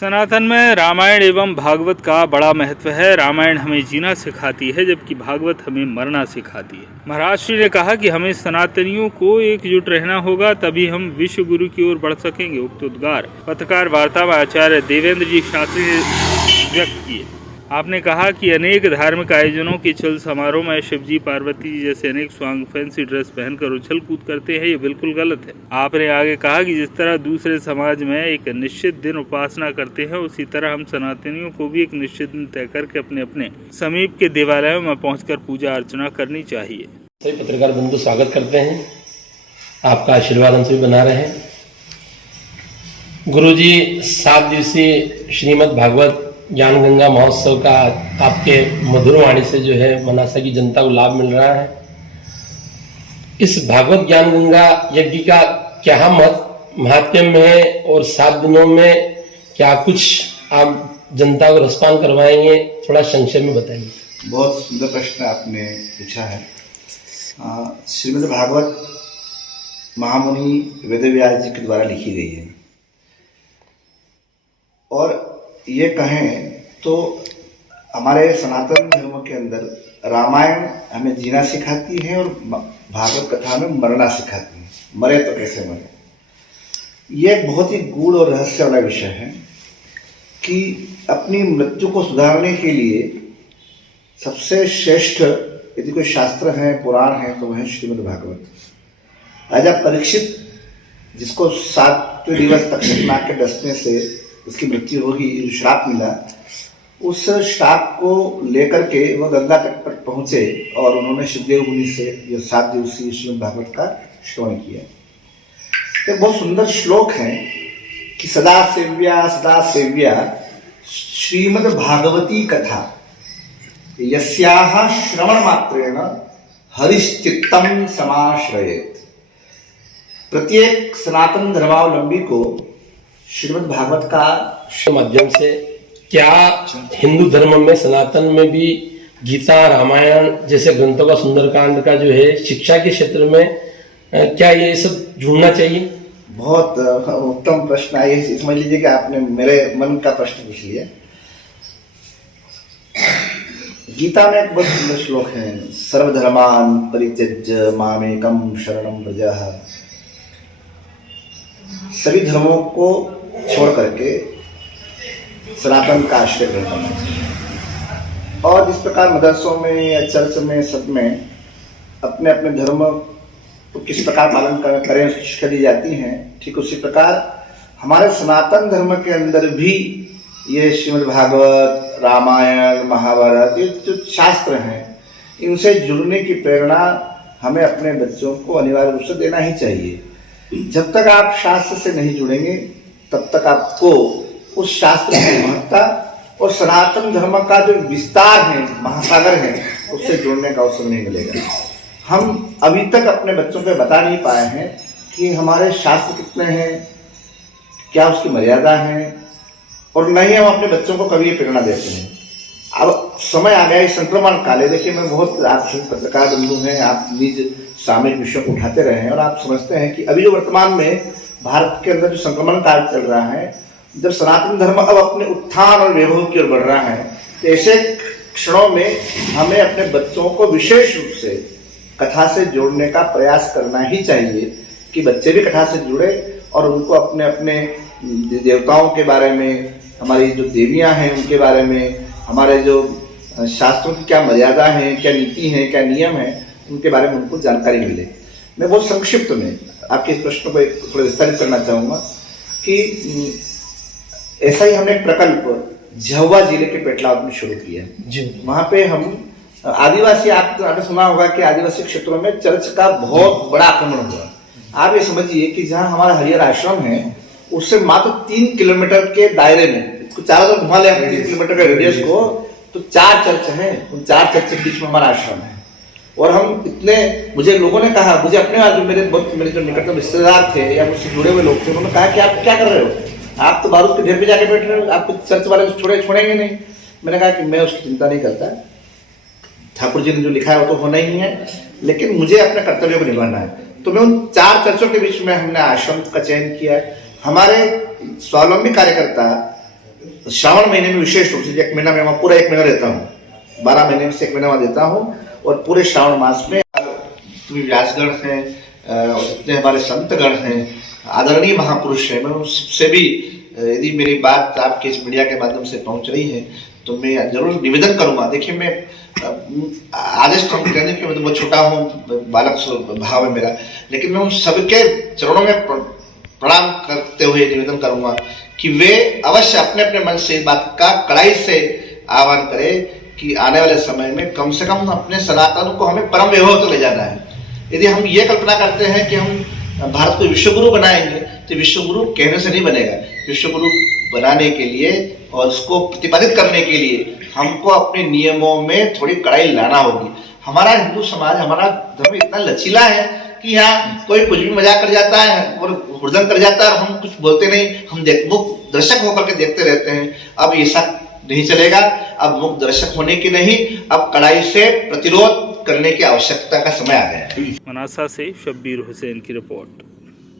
सनातन में रामायण एवं भागवत का बड़ा महत्व है। रामायण हमें जीना सिखाती है जबकि भागवत हमें मरना सिखाती है। महाराज श्री ने कहा कि हमें सनातनियों को एकजुट रहना होगा, तभी हम विश्व गुरु की ओर बढ़ सकेंगे। उक्त उद्गार पत्रकार वार्ता में आचार्य देवेंद्र जी शास्त्री ने व्यक्त किए। आपने कहा कि अनेक धार्मिक आयोजनों के चल समारोह में शिवजी पार्वती जी जैसे अनेक स्वांग फैंसी ड्रेस पहनकर उछल कूद करते हैं, ये बिल्कुल गलत है। आपने आगे कहा कि जिस तरह दूसरे समाज में एक निश्चित दिन उपासना करते हैं, उसी तरह हम सनातनियों को भी एक निश्चित दिन तय करके अपने अपने समीप के देवालयों में पहुंचकर पूजा अर्चना करनी चाहिए। सभी पत्रकार बंधु स्वागत करते हैं, आपका आशीर्वाद हमसे भी बना रहे। गुरुजी 7 दिवसीय श्रीमद् भागवत ज्ञान गंगा महोत्सव का आपके मधुर वाणी से जो है मनासा की जनता को लाभ मिल रहा है। इस भागवत ज्ञान गंगा यज्ञ का क्या महात्म्य है और 7 दिनों में क्या कुछ आप जनता को रसपान करवाएंगे, थोड़ा संक्षेप में बताइए। बहुत सुंदर प्रश्न आपने पूछा है। श्रीमद् भागवत महामुनि वेदव्यास जी के द्वारा लिखी गई है और ये कहें तो हमारे सनातन धर्म के अंदर रामायण हमें जीना सिखाती है और भागवत कथा में मरना सिखाती है। मरे तो कैसे मरे, ये एक बहुत ही गूढ़ और रहस्य वाला विषय है कि अपनी मृत्यु को सुधारने के लिए सबसे श्रेष्ठ यदि कोई शास्त्र है, पुराण है, तो वह है श्रीमद् भागवत। राजा परीक्षित, जिसको 7वें दिवस तक्षकनाग के डसने से उसकी मृत्यु होगी, जो श्राप मिला, उस श्राप को लेकर के वह गंगा तट पर पहुंचे और उन्होंने शिवदेव मुनि से यह 7 दिवसीय श्रीमद् भागवत का श्रवण किया। एक बहुत सुंदर श्लोक है कि सदा सेव्या श्रीमद् भागवती कथा यस्याह श्रवण मात्रेण हरिश्चित्तम समाश्रयेत। प्रत्येक सनातन धर्मावलंबी को श्रीमद् भागवत का माध्यम से क्या हिंदू धर्म में सनातन में भी गीता, रामायण जैसे ग्रंथों का, सुंदरकांड का जो है शिक्षा के क्षेत्र में क्या ये सब जुड़ना चाहिए? बहुत उत्तम प्रश्न है। ये समझ लीजिए कि आपने मेरे मन का प्रश्न पूछ लिया। गीता में एक बहुत सुंदर श्लोक है, सर्वधर्मान् परित्यज्य मामेकं शरणं व्रज। सभी धर्मों को छोड़ करके सनातन का आश्रय ग्रहण करना चाहिए। और जिस प्रकार मदरसों में या चर्च में सब में अपने अपने धर्म को किस प्रकार पालन करें उसकी शिक्षा दी जाती है, ठीक उसी प्रकार हमारे सनातन धर्म के अंदर भी ये श्रीमद् भागवत, रामायण, महाभारत, ये जो शास्त्र हैं, इनसे जुड़ने की प्रेरणा हमें अपने बच्चों को अनिवार्य रूप से देना ही चाहिए। जब तक आप शास्त्र से नहीं जुड़ेंगे तब तक आपको उस शास्त्र की महत्ता और सनातन धर्म का जो विस्तार है, महासागर है, उससे जुड़ने का अवसर नहीं मिलेगा। हम अभी तक अपने बच्चों को बता नहीं पाए हैं कि हमारे शास्त्र कितने हैं, क्या उसकी मर्यादा है, और नहीं हम अपने बच्चों को कभी प्रेरणा देते हैं। अब समय आ गया, संक्रमण काल है। देखिए, मैं बहुत, आप पत्रकार बंधु हैं, आप निज सामयिक विषयों को उठाते रहे हैं और आप समझते हैं कि अभी जो वर्तमान में भारत के अंदर जो संक्रमण काल चल रहा है, जब सनातन धर्म अब अपने उत्थान और वैभव की ओर बढ़ रहा है, तो ऐसे क्षणों में हमें अपने बच्चों को विशेष रूप से कथा से जोड़ने का प्रयास करना ही चाहिए कि बच्चे भी कथा से जुड़े और उनको अपने अपने देवताओं के बारे में, हमारी जो देवियाँ हैं उनके बारे में, हमारे जो शास्त्रों की क्या मर्यादा है, क्या नीति है, क्या नियम है, उनके बारे में उनको जानकारी मिले। मैं बहुत संक्षिप्त में आपके इस प्रश्न को थोड़ा विस्तारित करना चाहूँगा कि ऐसा ही हमने एक प्रकल्प झाबुआ जिले के पेटलावद में शुरू किया जी। वहाँ पे हम आदिवासी, आपने सुना होगा कि आदिवासी क्षेत्रों में चर्च का बहुत बड़ा आक्रमण हुआ। आप ये समझिए कि जहाँ हमारा हरिहर आश्रम है उससे मात्र 3 किलोमीटर के दायरे में, चारों तरफ घुमा लिया 3 किलोमीटर के रेडियस को, तो 4 चर्च हैं। उन 4 चर्च के बीच में हमारा आश्रम है। और हम इतने, मुझे लोगों ने कहा, मुझे अपने जो मेरे जो निकटतम रिश्तेदार थे या मुझसे जुड़े हुए लोग थे, उन्होंने कहा कि आप क्या कर रहे हो, आप तो बारूद के ढेर पे जाके बैठ रहे हो, आपको चर्च वाले छोड़ेंगे नहीं। मैंने कहा कि मैं उसकी चिंता नहीं करता, ठाकुर जी ने जो लिखा है वो तो होना ही है, लेकिन मुझे अपने कर्तव्य को निभाना है। तो मैं उन 4 चर्चों के बीच में हमने आश्रम का चयन किया है। हमारे स्वावलंबी कार्यकर्ता श्रावण महीने में विशेष रूप से एक महीना में वहाँ पूरा एक महीना रहता हूँ, 12 महीने में से एक महीना वहाँ देता हूँ। और पूरे श्रावण मास में तुम्हें व्यासगण हैं और जितने हमारे संतगण हैं, आदरणीय महापुरुष हैं, मैं उन सबसे भी यदि मेरी बात आपके इस मीडिया के माध्यम से पहुंच रही है तो मैं जरूर निवेदन करूंगा। देखिए, मैं आदेश तो कहने के मतलब बहुत छोटा हूँ, बालक भाव है मेरा, लेकिन मैं उन सबके चरणों में प्रणाम करते हुए निवेदन करूंगा कि वे अवश्य अपने अपने मन से इस बात का कड़ाई से आह्वान करें कि आने वाले समय में कम से कम अपने सनातन को हमें परम वैभव तो ले जाना है। यदि हम ये कल्पना करते हैं कि हम भारत को विश्वगुरु बनाएंगे तो विश्वगुरु कहने से नहीं बनेगा। विश्वगुरु बनाने के लिए और उसको प्रतिपादित करने के लिए हमको अपने नियमों में थोड़ी कड़ाई लाना होगी। हमारा हिंदू समाज, हमारा धर्म इतना लचीला है कि यहाँ कोई कुछ भी मजाक कर जाता है और हुड़दंग कर जाता है और हम कुछ बोलते नहीं, हम मुक्त दर्शक होकर के देखते रहते हैं। अब ऐसा नहीं चलेगा। अब मुक्त दर्शक होने की नहीं, अब कड़ाई से प्रतिरोध करने की आवश्यकता का समय आ गया है। मनासा से शब्बीर हुसैन की रिपोर्ट।